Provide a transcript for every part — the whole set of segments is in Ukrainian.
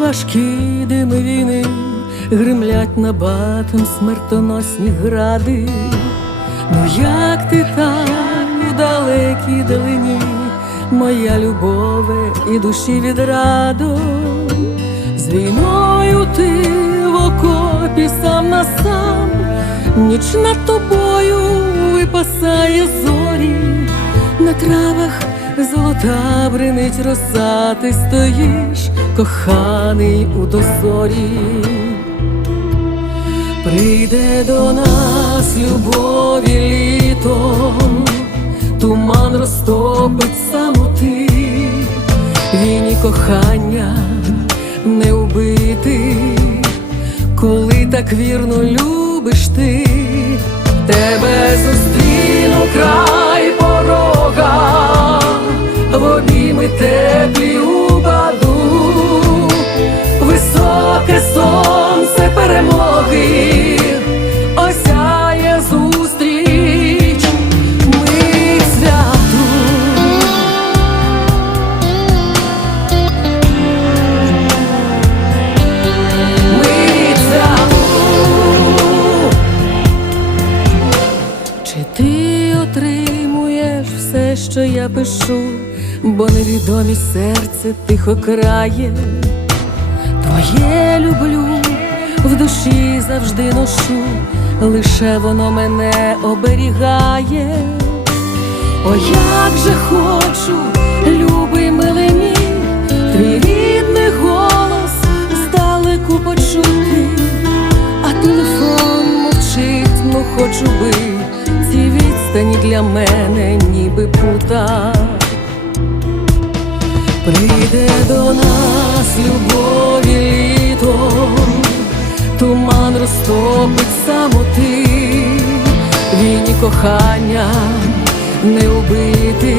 важкі дими війни, гримлять набатом смертоносні гради. Ну як ти там у далекій далині, моя любове і душі відрадо, з війною ти в окопі сам на сам, ніч над тобою випасає зорі, на травах золота бринить роса, ти стоїш, коханий у дозорі. Прийде до нас любові літом, туман розтопить самоти, війні кохання не убити, коли так вірно любиш ти, тебе зустріну край обійми теплі упаду, високе сонце перемоги, осяє зустріч, ми святу. Ми святу. Чи ти отримуєш все, що я пишу, бо невідомість серце тихо крає, твоє люблю, в душі завжди ношу, лише воно мене оберігає. О, як же хочу, любий милий мій, твій рідний голос здалеку почути, а телефон мовчить, ну хочу би ці відстані для мене ніби пута. Прийде до нас любові літо, туман розтопить самоти, війні кохання не убити,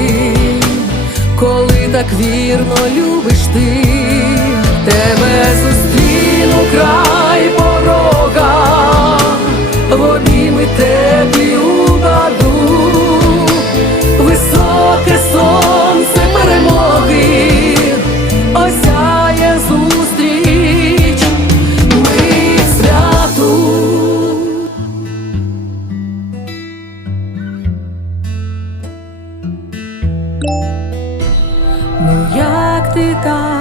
коли так вірно любиш ти, тебе зустріну край Ну як ти там